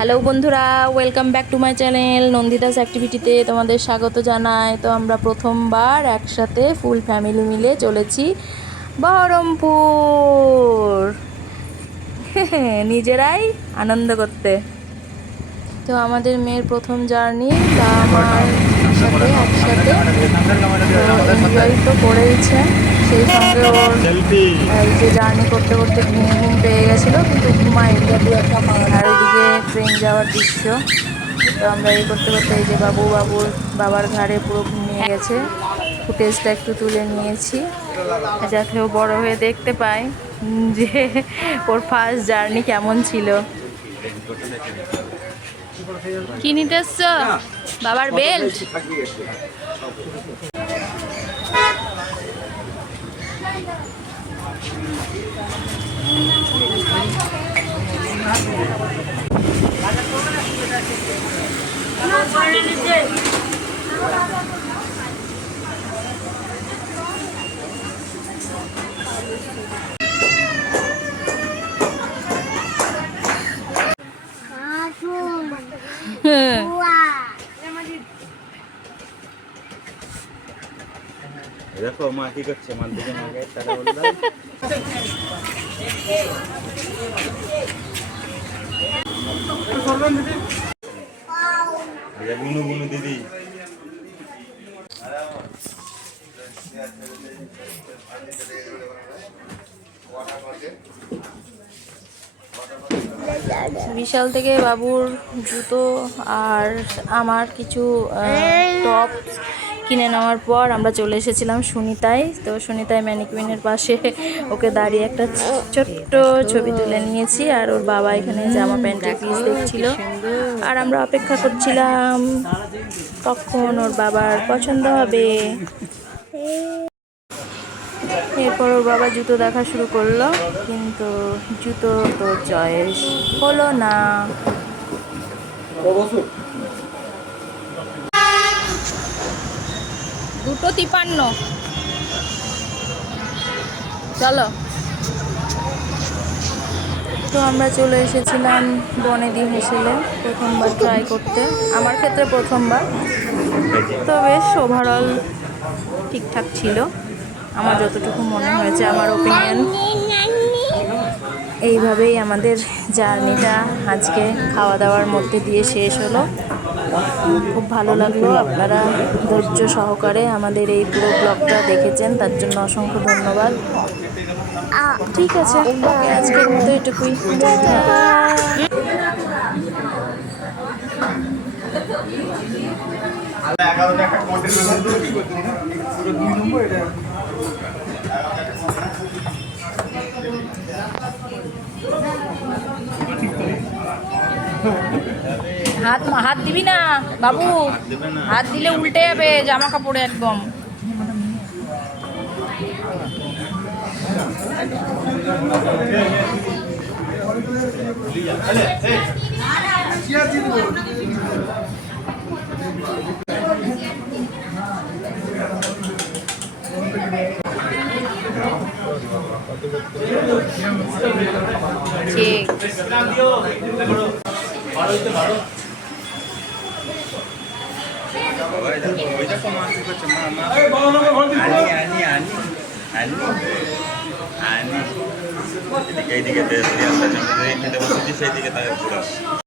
Hello বন্ধুরা, welcome back to my channel Nandita's অ্যাক্টিভিটিতে তোমাদের স্বাগত জানাই। তো আমরা প্রথমবার একসাথে ফুল ফ্যামিলি মিলে চলেছি বহরমপুর নিজেরাই আনন্দ করতে। তো আমাদের মেয়ের প্রথম জার্নি, বাবা মার সাথে একসাথে এনজয় তো করেইছে, সেই সঙ্গে ওর এই যে জার্নি করতে করতে ঘুম পেয়ে গেছিলো, কিন্তু ঘুমায়নি। আর ওইদিকে ট্রেন যাওয়ার দৃশ্য। তো আমরা এই করতে করতে এই যে বাবার ঘাড়ে পুরো ঘুমিয়ে গেছে। ফুটেজটা একটু তুলে নিয়েছি যাতে ও বড় হয়ে দেখতে পায় যে ওর ফার্স্ট জার্নি কেমন ছিল। কি নিতে এসছো? বাবার বেল্ট। দেখো মা কি করছে, মার দিকে মাকে টাকা বললাম। বুনু বুনু দিদি বিশাল থেকে বাবুর জুতো আর আমার কিছু টপ কিনে নেওয়ার পর আমরা চলে এসেছিলাম সুনিতায়। তো সুনিতায় ম্যানিকুইনের পাশে ওকে দাঁড়িয়ে একটা ছোট্ট ছবি তুলে নিয়েছি। আর ওর বাবা এখানে জামা প্যান্টের পিস দেখছিল, আর আমরা অপেক্ষা করছিলাম কখন ওর বাবার পছন্দ হবে। এরপর ওর বাবা জুতো দেখা শুরু করলো, কিন্তু জুতো তো চয়েস হলো না। 2:53 চলো। তো আমরা চলে এসেছিলাম বনেদি হোসেলে প্রথমবার ট্রাই করতে, আমার ক্ষেত্রে প্রথমবার। তো বেশ ওভারঅল ঠিকঠাক ছিল আমার যতটুকু মনে হয়েছে, আমার ওপিনিয়ন। এইভাবেই আমাদের জার্নিটা আজকে খাওয়া দাওয়ার মধ্যে দিয়ে শেষ হলো। খুব ভালো লাগলো, আপনারা ধৈর্য সহকারে আমাদের এই পুরো ব্লগটা দেখেছেন, তার জন্য অসংখ্য ধন্যবাদ। ঠিক আছে, আজকের মতো এটুকুই। হাত দিবি না বাবু, হাত দিলে উল্টে যাবে জামা কাপড়ে একদম। ঠিক এইদিকে সেই দিকে